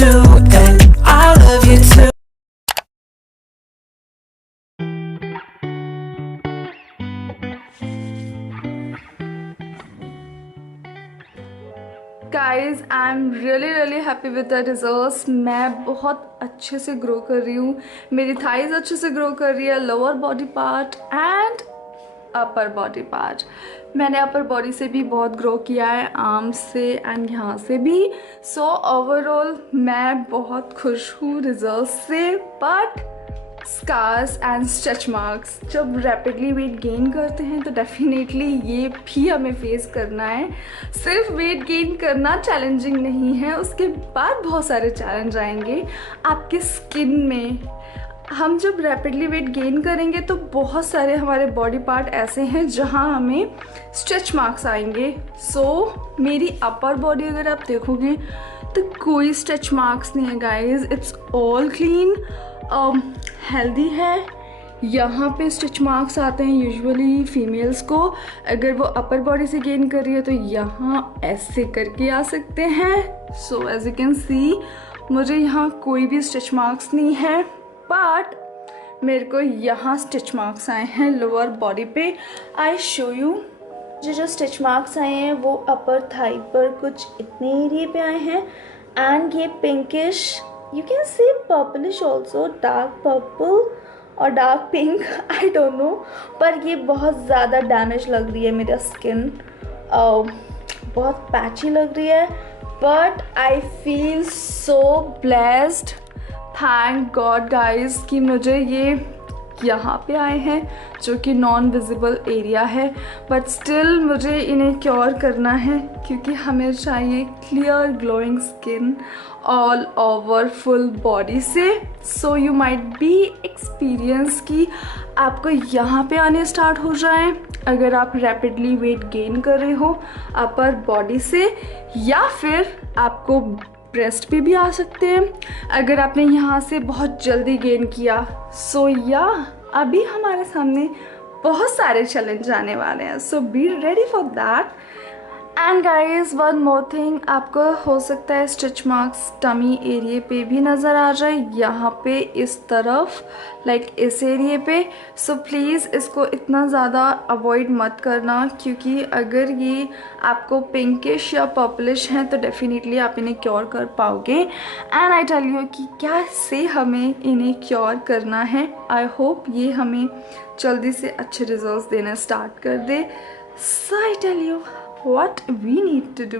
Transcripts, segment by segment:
do, and I love you too. Guys I am really happy with the results. मैं बहुत अच्छे से grow कर रही हूँ, मेरी थाइज अच्छे से ग्रो कर रही है, lower body part and upper body part. मैंने अपर बॉडी से भी बहुत ग्रो किया है, आर्म से एंड यहाँ से भी। सो ओवरऑल मैं बहुत खुश हूँ रिजल्ट से। But scars and stretch marks, जब रैपिडली वेट गेन करते हैं तो डेफिनेटली ये भी हमें फेस करना है। सिर्फ वेट गेन करना चैलेंजिंग नहीं है, उसके बाद बहुत सारे चैलेंज आएंगे आपके स्किन में। हम जब रैपिडली वेट गेन करेंगे तो बहुत सारे हमारे बॉडी पार्ट ऐसे हैं जहां हमें स्ट्रेच मार्क्स आएंगे। सो मेरी अपर बॉडी अगर आप देखोगे तो कोई स्ट्रेच मार्क्स नहीं है guys, it's all clean, healthy है। यहाँ पे स्टिच मार्क्स आते हैं यूजुअली फीमेल्स को, अगर वो अपर बॉडी से गेन कर रही है तो यहाँ ऐसे करके आ सकते हैं। So as you can see मुझे यहाँ कोई भी स्टिच मार्क्स नहीं है, बट मेरे को यहाँ स्टिच मार्क्स आए हैं लोअर बॉडी पे। I show you. जो स्टिच मार्क्स आए हैं वो अपर थाई पर कुछ इतने एरिए पे आए हैं, एंड ये pinkish, you can see purplish also, dark purple और dark pink, I don't know, पर ये बहुत ज़्यादा डैमेज लग रही है मेरा स्किन, बहुत पैची लग रही है। But I feel so blessed, thank God guys कि मुझे ये यहाँ पे आए हैं जो कि नॉन विजिबल एरिया है, बट स्टिल मुझे इन्हें क्योर करना है क्योंकि हमें चाहिए clear glowing skin all over full body से। So you might be experience कि आपको यहाँ पे आने स्टार्ट हो जाए अगर आप रैपिडली वेट गेन कर रहे हो अपर बॉडी से, या फिर आपको ब्रेस्ट पे भी आ सकते हैं अगर आपने यहाँ से बहुत जल्दी गेन किया। सो या अभी हमारे सामने बहुत सारे चैलेंज आने वाले हैं, so be ready for that. And guys one more thing, आपको हो सकता है स्टिच मार्क्स टमी एरिया पे भी नज़र आ जाए, यहाँ पे इस तरफ, लाइक इस एरिया पे। सो प्लीज़ इसको इतना ज़्यादा अवॉइड मत करना क्योंकि अगर ये आपको पिंकिश या पर्पलिश हैं तो डेफिनेटली आप इन्हें क्योर कर पाओगे। एंड आई टेल यू कि कैसे हमें इन्हें क्योर करना है। आई होप ये हमें जल्दी से अच्छे रिजल्ट्स देना स्टार्ट कर दे। So I tell you what we need to do.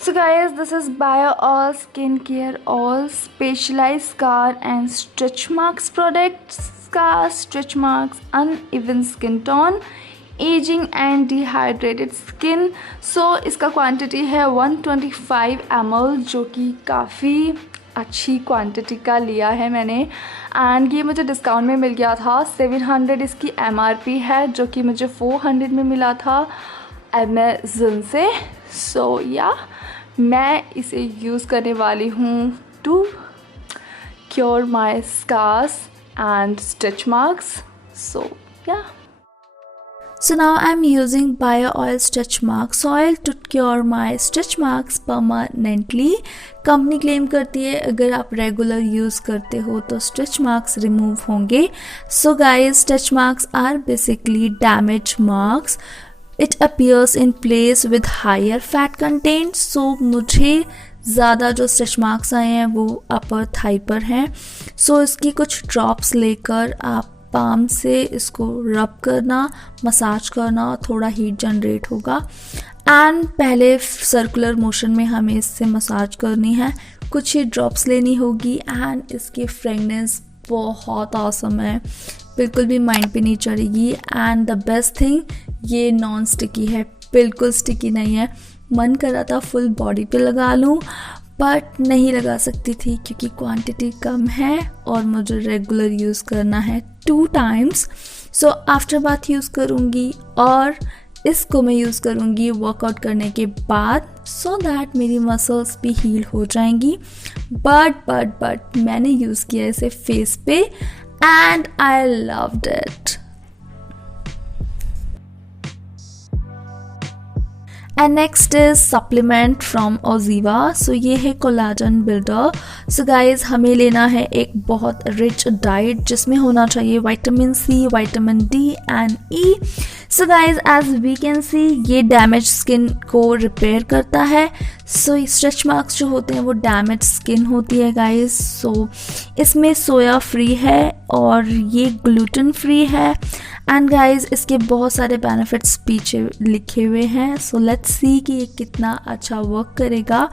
So guys, this is BioAll Skincare All Specialized Scar and Stretch Marks products. Scars, stretch marks, uneven skin tone, aging and dehydrated skin. So इसका quantity है 125 ml जो कि काफ़ी अच्छी quantity का लिया है मैंने, एंड ये मुझे डिस्काउंट में मिल गया था। 700 इसकी MRP है जो कि मुझे 400 में मिला था अमेज़न से। सो या मैं इसे यूज़ करने वाली हूँ to cure my scars and stitch marks. So या So now I'm using BioAll Stretch Marks Oil to cure my stretch marks permanently. Company claim करती है अगर आप रेगुलर यूज़ करते हो तो स्ट्रेच मार्क्स रिमूव होंगे। So guys, stretch marks are basically damage marks. It appears in place with higher fat content. So मुझे ज़्यादा जो स्ट्रेच मार्क्स आए हैं वो अपर थाई पर हैं. सो इसकी कुछ ड्रॉप्स लेकर आप पाम से इसको रब करना, मसाज करना, थोड़ा हीट जनरेट होगा. एंड पहले सर्कुलर मोशन में हमें इससे मसाज करनी है. कुछ ही ड्रॉप्स लेनी होगी. एंड इसकी फ्रेगनेंस बहुत ऑसम है, बिल्कुल भी माइंड पे नहीं चढ़ेगी. एंड द बेस्ट थिंग, ये नॉन स्टिकी है, बिल्कुल स्टिकी नहीं है. मन कर रहा था फुल बॉडी पे लगा लूँ बट नहीं लगा सकती थी क्योंकि क्वांटिटी कम है और मुझे रेगुलर यूज़ करना है 2 times. So after bath use करूँगी और इसको मैं यूज़ करूँगी वर्कआउट करने के बाद, सो दैट मेरी मसल्स भी हील हो जाएंगी. बट मैंने यूज़ किया इसे फेस पे and I loved it. And next is supplement from OZiva. So ये है कोलाजन बिल्डर। सो गाइज हमें लेना है एक बहुत रिच डाइट जिसमें होना चाहिए vitamin C, vitamin D and E. So guys as we can see ये डैमेज स्किन को रिपेयर करता है। सो स्ट्रेच मार्क्स जो होते हैं वो डैमेज स्किन होती है गाइज। सो इसमें सोया फ्री है और ये ग्लूटेन फ्री है एंड गाइज इसके बहुत सारे बेनिफिट्स पीछे लिखे हुए हैं। सो लेट्स सी कि ये कितना अच्छा वर्क करेगा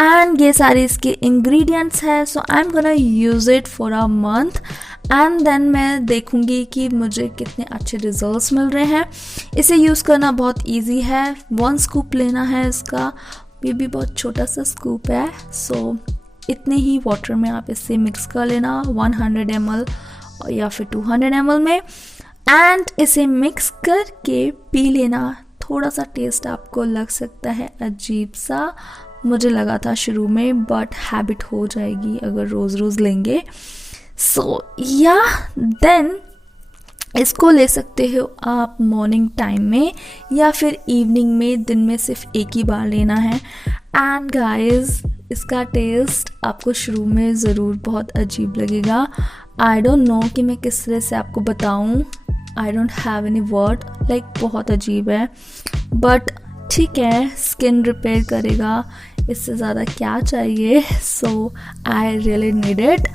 एंड ये सारे इसके इंग्रेडिएंट्स हैं। So I am gonna use it for a month and then मैं देखूंगी कि मुझे कितने अच्छे रिजल्ट्स मिल रहे हैं। इसे यूज़ करना बहुत इजी है। 1 स्कूप लेना है इसका, ये भी बहुत छोटा सा स्कूप है। सो इतने ही वाटर में आप इसे मिक्स कर लेना 100 ml या फिर 200 ml में एंड इसे मिक्स करके पी लेना। थोड़ा सा टेस्ट आपको लग सकता है अजीब सा, मुझे लगा था शुरू में, बट हैबिट हो जाएगी अगर रोज़ रोज़ लेंगे। सो या देन इसको ले सकते हो आप मॉर्निंग टाइम में या फिर इवनिंग में, दिन में सिर्फ एक ही बार लेना है। एंड गाइस इसका टेस्ट आपको शुरू में ज़रूर बहुत अजीब लगेगा। आई डोंट नो कि मैं किस तरह से आपको बताऊं, I don't have any word, like बहुत अजीब है बट ठीक है, स्किन रिपेयर करेगा, इससे ज़्यादा क्या चाहिए। So I really need it.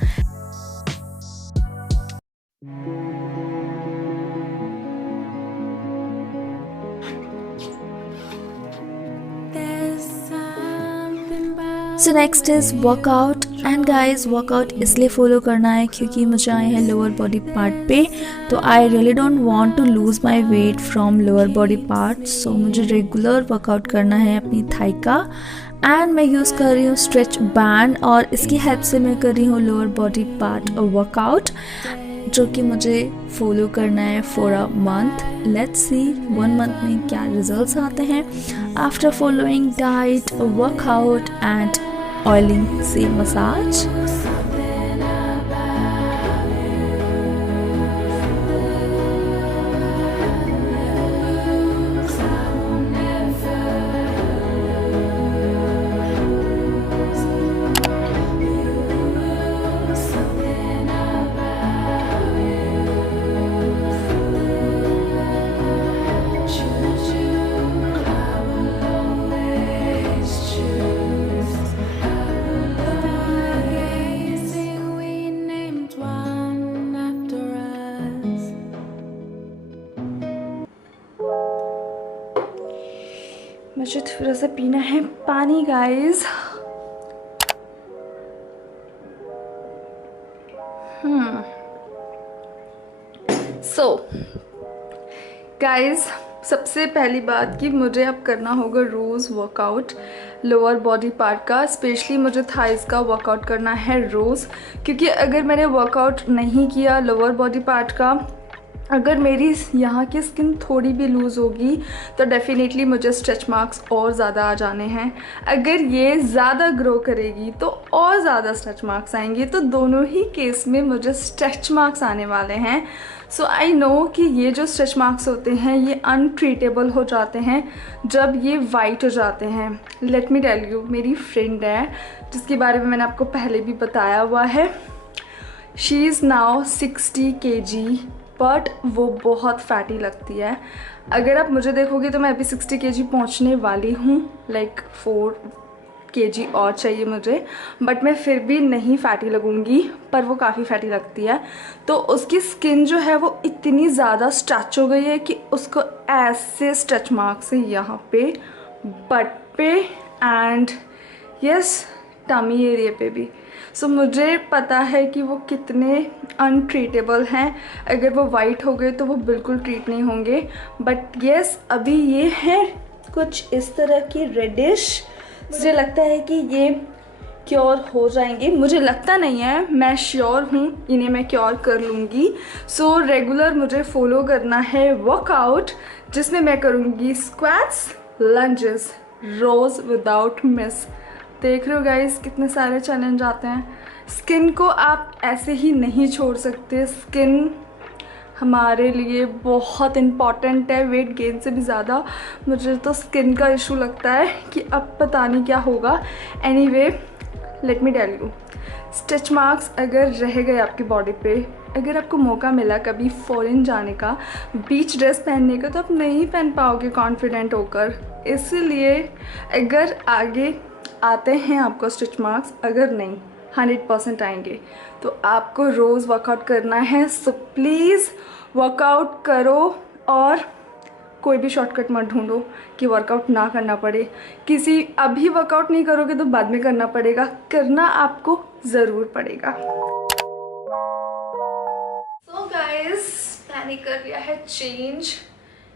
So next is workout and guys workout इसलिए फॉलो करना है क्योंकि मुझे आए हैं लोअर बॉडी पार्ट पे, तो I really don't want to lose my weight from lower body part. So मुझे रेगुलर वर्कआउट करना है अपनी थाई का एंड मैं यूज़ कर रही हूँ स्ट्रेच बैंड और इसकी हेल्प से मैं कर रही हूँ लोअर बॉडी पार्ट वर्कआउट जो कि मुझे फॉलो करना है for a month. Let's see 1 month में क्या रिजल्ट्स आते हैं after following diet, workout and oiling से मसाज। मुझे थोड़ा सा पीना है पानी गाइस। सो गाइस सबसे पहली बात कि मुझे अब करना होगा रोज़ वर्कआउट लोअर बॉडी पार्ट का, स्पेशली मुझे थाइस का वर्कआउट करना है रोज़, क्योंकि अगर मैंने वर्कआउट नहीं किया लोअर बॉडी पार्ट का, अगर मेरी यहाँ की स्किन थोड़ी भी लूज़ होगी तो डेफिनेटली मुझे स्ट्रेच मार्क्स और ज़्यादा आ जाने हैं। अगर ये ज़्यादा ग्रो करेगी तो और ज़्यादा स्ट्रेच मार्क्स आएंगे, तो दोनों ही केस में मुझे स्ट्रेच मार्क्स आने वाले हैं। सो आई नो कि ये जो स्ट्रेच मार्क्स होते हैं ये अनट्रीटेबल हो जाते हैं जब ये वाइट हो जाते हैं। लेट मी टेल यू, मेरी फ्रेंड है जिसके बारे में मैंने आपको पहले भी बताया हुआ है, she is now 60 kg but वो बहुत फैटी लगती है। अगर आप मुझे देखोगे तो मैं अभी 60 kg पहुंचने वाली हूँ, लाइक 4 kg और चाहिए मुझे, बट मैं फिर भी नहीं फैटी लगूंगी, पर वो काफ़ी फैटी लगती है। तो उसकी स्किन जो है वो इतनी ज़्यादा स्ट्रेच हो गई है कि उसको ऐसे स्ट्रेच मार्क्स है यहाँ पे, बट पे एंड यस टमी एरिया पे भी। सो मुझे पता है कि वो कितने अनट्रीटेबल हैं। अगर वो वाइट हो गए तो वो बिल्कुल ट्रीट नहीं होंगे, बट येस अभी ये है कुछ इस तरह की रेडिश। मुझे लगता है कि ये क्योर हो जाएंगे, मुझे लगता नहीं है, मैं श्योर हूँ इन्हें मैं क्योर कर लूँगी। सो रेगुलर मुझे फॉलो करना है वर्कआउट जिसमें मैं करूँगी स्क्वाट्स, लंजेस रोज़ विदाउट मिस। देख रहे हो गाइस कितने सारे चैलेंज आते हैं। स्किन को आप ऐसे ही नहीं छोड़ सकते, स्किन हमारे लिए बहुत इम्पॉर्टेंट है, वेट गेन से भी ज़्यादा। मुझे तो स्किन का इशू लगता है कि अब पता नहीं क्या होगा। Anyway let me tell you, stitch marks अगर रह गए आपकी बॉडी पे, अगर आपको मौका मिला कभी फॉरेन जाने का, बीच ड्रेस पहनने का, तो आप नहीं पहन पाओगे कॉन्फिडेंट होकर। इसलिए अगर आगे आते हैं आपको स्टिच मार्क्स, अगर नहीं 100% आएंगे, तो आपको रोज़ वर्कआउट करना है। सो प्लीज़ वर्कआउट करो और कोई भी शॉर्टकट मत ढूंढो कि वर्कआउट ना करना पड़े। किसी अभी वर्कआउट नहीं करोगे तो बाद में करना पड़ेगा, करना आपको ज़रूर पड़ेगा। सो गाइस, मैंने कर लिया है चेंज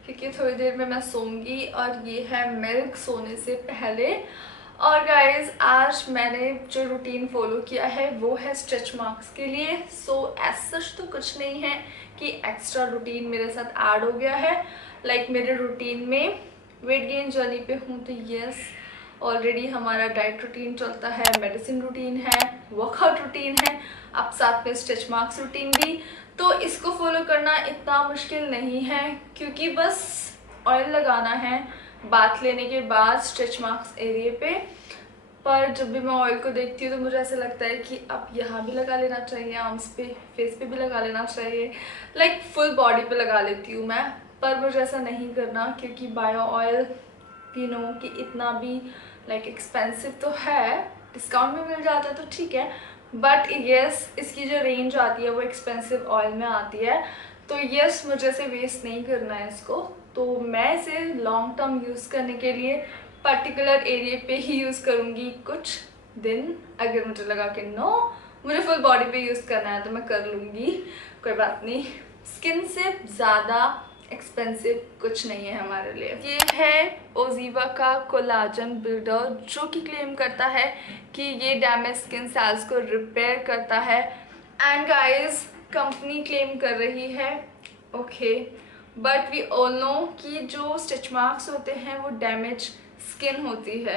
क्योंकि थोड़ी देर में मैं सोऊंगी और ये है मिल्क सोने से पहले। और गाइज आज मैंने जो रूटीन फॉलो किया है वो है स्ट्रेच मार्क्स के लिए। सो एज सच तो कुछ नहीं है कि एक्स्ट्रा रूटीन मेरे साथ ऐड हो गया है। लाइक मेरे रूटीन में वेट गेन जर्नी पे हूँ तो यस, ऑलरेडी हमारा डाइट रूटीन चलता है, मेडिसिन रूटीन है, वर्कआउट रूटीन है, अब साथ में स्ट्रेच मार्क्स रूटीन भी। तो इसको फॉलो करना इतना मुश्किल नहीं है क्योंकि बस ऑयल लगाना है बाथ लेने के बाद स्ट्रेच मार्क्स एरिया पे। पर जब भी मैं ऑयल को देखती हूँ तो मुझे ऐसा लगता है कि अब यहाँ भी लगा लेना चाहिए, आर्म्स पे, फेस पे भी लगा लेना चाहिए, लाइक फुल बॉडी पे लगा लेती हूँ मैं। पर मुझे ऐसा नहीं करना क्योंकि बायो ऑयल यू नो कि इतना भी लाइक एक्सपेंसिव तो है, डिस्काउंट में मिल जाता है तो ठीक है, बट येस इसकी जो रेंज आती है वो एक्सपेंसिव ऑयल में आती है। तो येस मुझे इसे वेस्ट नहीं करना है इसको, तो मैं इसे लॉन्ग टर्म यूज़ करने के लिए पर्टिकुलर एरिया पे ही यूज़ करूँगी कुछ दिन। अगर मुझे लगा कि नो मुझे फुल बॉडी पे यूज़ करना है तो मैं कर लूँगी, कोई बात नहीं। स्किन से ज़्यादा एक्सपेंसिव कुछ नहीं है हमारे लिए। ये है ओजीवा का कोलाजन बिल्डर जो कि क्लेम करता है कि ये डैमेज स्किन सेल्स को रिपेयर करता है। एंड गाइस कंपनी क्लेम कर रही है okay, but we all know कि जो स्टिच मार्क्स होते हैं वो डैमेज स्किन होती है।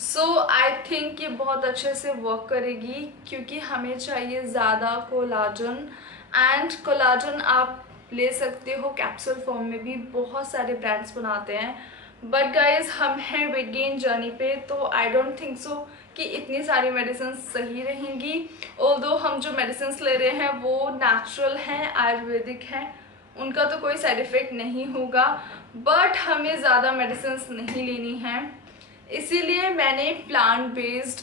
सो आई थिंक ये बहुत अच्छे से वर्क करेगी क्योंकि हमें चाहिए ज़्यादा कोलाजन। एंड कोलाजन आप ले सकते हो कैप्सूल फॉर्म में भी, बहुत सारे ब्रांड्स बनाते हैं। बट गाइज हम हैं वेट गेन जर्नी पे, तो आई डोंट थिंक सो कि इतनी सारी मेडिसिन सही रहेंगी। ऑल्दो हम जो मेडिसिन ले रहे हैं वो नेचुरल हैं, आयुर्वेदिक हैं, उनका तो कोई साइड इफ़ेक्ट नहीं होगा, बट हमें ज़्यादा मेडिसिन नहीं लेनी है। इसीलिए मैंने प्लांट बेस्ड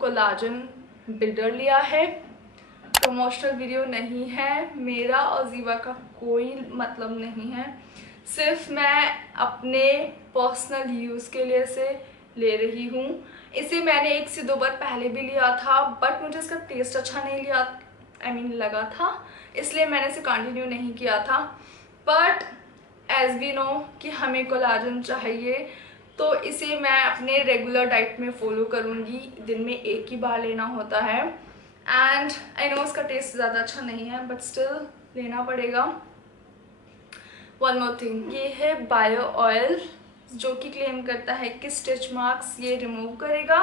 कोलाजन बिल्डर लिया है। प्रमोशनल वीडियो नहीं है, मेरा और जीवा का कोई मतलब नहीं है, सिर्फ मैं अपने पर्सनल यूज़ के लिए इसे ले रही हूँ। इसे मैंने 1 से 2 बार पहले भी लिया था बट मुझे इसका टेस्ट अच्छा नहीं लगा था, इसलिए मैंने इसे कंटिन्यू नहीं किया था। बट एज वी नो कि हमें कोलाजन चाहिए, तो इसे मैं अपने रेगुलर डाइट में फॉलो करूँगी। दिन में 1 ही बार लेना होता है। एंड आई नो इसका टेस्ट ज़्यादा अच्छा नहीं है बट स्टिल लेना पड़ेगा। वन मोर थिंग, ये है बायो ऑयल जो कि क्लेम करता है कि स्टिच मार्क्स ये रिमूव करेगा।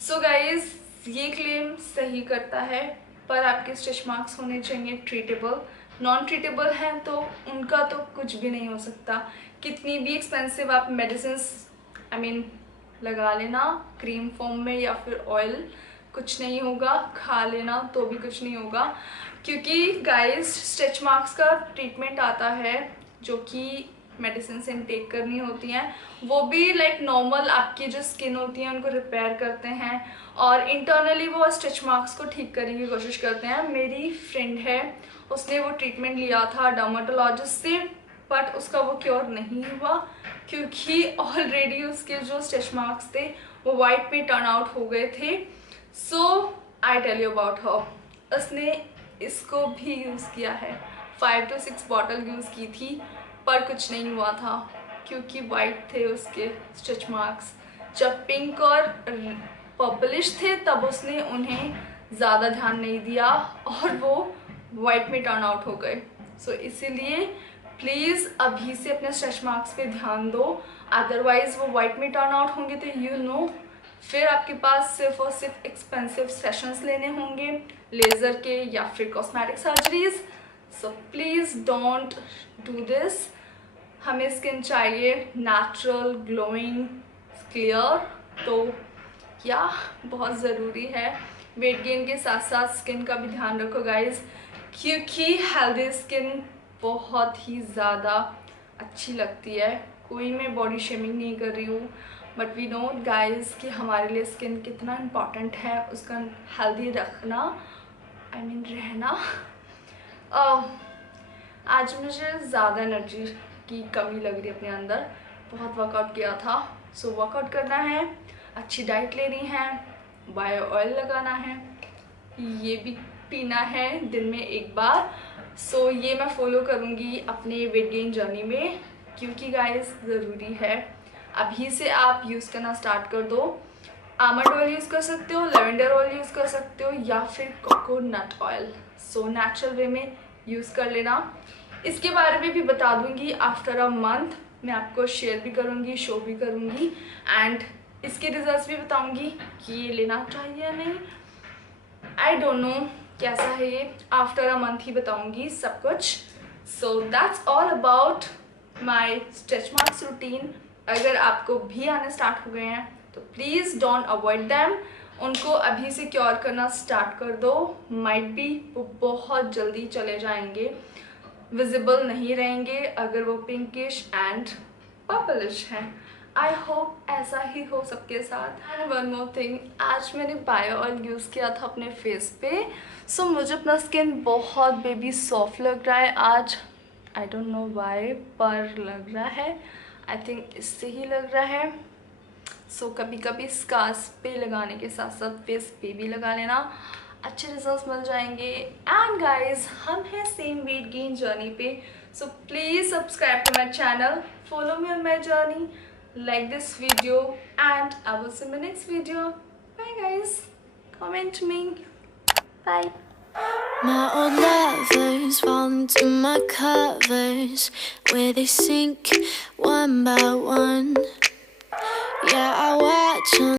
सो गाइज ये क्लेम सही करता है, पर आपके स्टिच मार्क्स होने चाहिए ट्रीटेबल। नॉन ट्रीटेबल हैं तो उनका तो कुछ भी नहीं हो सकता। कितनी भी एक्सपेंसिव आप मेडिसिन लगा लेना क्रीम फॉर्म में या फिर ऑयल, कुछ नहीं होगा। खा लेना तो भी कुछ नहीं होगा, क्योंकि गाइस स्टिच मार्क्स का ट्रीटमेंट आता है जो कि मेडिसिन से इनटेक करनी होती हैं, वो भी लाइक नॉर्मल आपकी जो स्किन होती है उनको रिपेयर करते हैं और इंटरनली वो स्टिच मार्क्स को ठीक करने की कोशिश करते हैं। मेरी फ्रेंड है, उसने वो ट्रीटमेंट लिया था डर्माटोलॉजिस्ट से, बट उसका वो क्योर नहीं हुआ क्योंकि ऑलरेडी उसके जो स्टिच मार्क्स थे वो वाइट में टर्न आउट हो गए थे। So I tell you about her, उसने इसको भी यूज़ किया है, 5 to 6 बॉटल यूज़ की थी पर कुछ नहीं हुआ था क्योंकि वाइट थे उसके स्टिच मार्क्स। जब पिंक और पर्पलिश थे तब उसने उन्हें ज़्यादा ध्यान नहीं दिया और वो वाइट में टर्न आउट हो गए। सो इसीलिए प्लीज़ अभी से अपने स्टिच मार्क्स पे ध्यान दो, अदरवाइज़ वो वाइट में टर्न आउट होंगे तो फिर आपके पास सिर्फ और सिर्फ एक्सपेंसिव सेशंस लेने होंगे लेज़र के या फिर cosmetic surgeries. So please don't do this. हमें स्किन चाहिए नेचुरल, ग्लोइंग, क्लियर। तो या बहुत ज़रूरी है। वेट गेन के साथ साथ स्किन का भी ध्यान रखो गाइज, क्योंकि हेल्दी स्किन बहुत ही ज़्यादा अच्छी लगती है। कोई मैं बॉडी शेमिंग नहीं कर रही हूँ, बट वी नो गाइज कि हमारे लिए स्किन कितना इम्पॉर्टेंट है, उसका हेल्दी रखना, आई मीन रहना। आज मुझे ज़्यादा एनर्जी की कमी लग रही है अपने अंदर। बहुत वर्कआउट किया था, सो वर्कआउट करना है, अच्छी डाइट लेनी है, बायो ऑयल लगाना है, ये भी पीना है दिन में एक बार। सो ये मैं फॉलो करूँगी अपने वेट गेन जर्नी में, क्योंकि गाइस ज़रूरी है। अभी से आप यूज़ करना स्टार्ट कर दो। आमंड ऑयल यूज़ कर सकते हो, लेवेंडर ऑयल यूज़ कर सकते हो, या फिर coconut oil. So natural way में यूज़ कर लेना। इसके बारे में भी बता दूंगी आफ्टर अ मंथ, मैं आपको शेयर भी करूंगी, शो भी करूंगी, एंड इसके रिजल्ट्स भी बताऊंगी कि ये लेना चाहिए या नहीं। आई डोंट नो कैसा है ये, आफ्टर अ मंथ ही बताऊंगी सब कुछ। So that's all about my stretch marks routine. अगर आपको भी आने स्टार्ट हो गए हैं तो प्लीज़ डोंट अवॉइड दैम, उनको अभी से क्योर करना स्टार्ट कर दो। माइट बी वो बहुत जल्दी चले जाएंगे, विजिबल नहीं रहेंगे अगर वो पिंकिश एंड पर्पलिश हैं। आई होप ऐसा ही हो सबके साथ। एंड वन मोर थिंग, आज मैंने बायो ऑयल यूज़ किया था अपने फेस पे, सो मुझे अपना स्किन बहुत बेबी सॉफ्ट लग रहा है आज। आई डोंट नो वाई, पर लग रहा है। आई थिंक इससे ही लग रहा है। सो कभी कभी स्कार्स पे लगाने के साथ साथ फेस पे भी लगा लेना, अच्छे रिजल्ट्स मिल जाएंगे। एंड गाइज, हम हैं सेम वेट गेन जर्नी पे, so please subscribe to my channel, follow me on my journey, like this video, and I will see you in the next video. Bye guys, comment me, bye. My old lovers fall into my covers, where they sink one by one. Yeah, I watch 'em.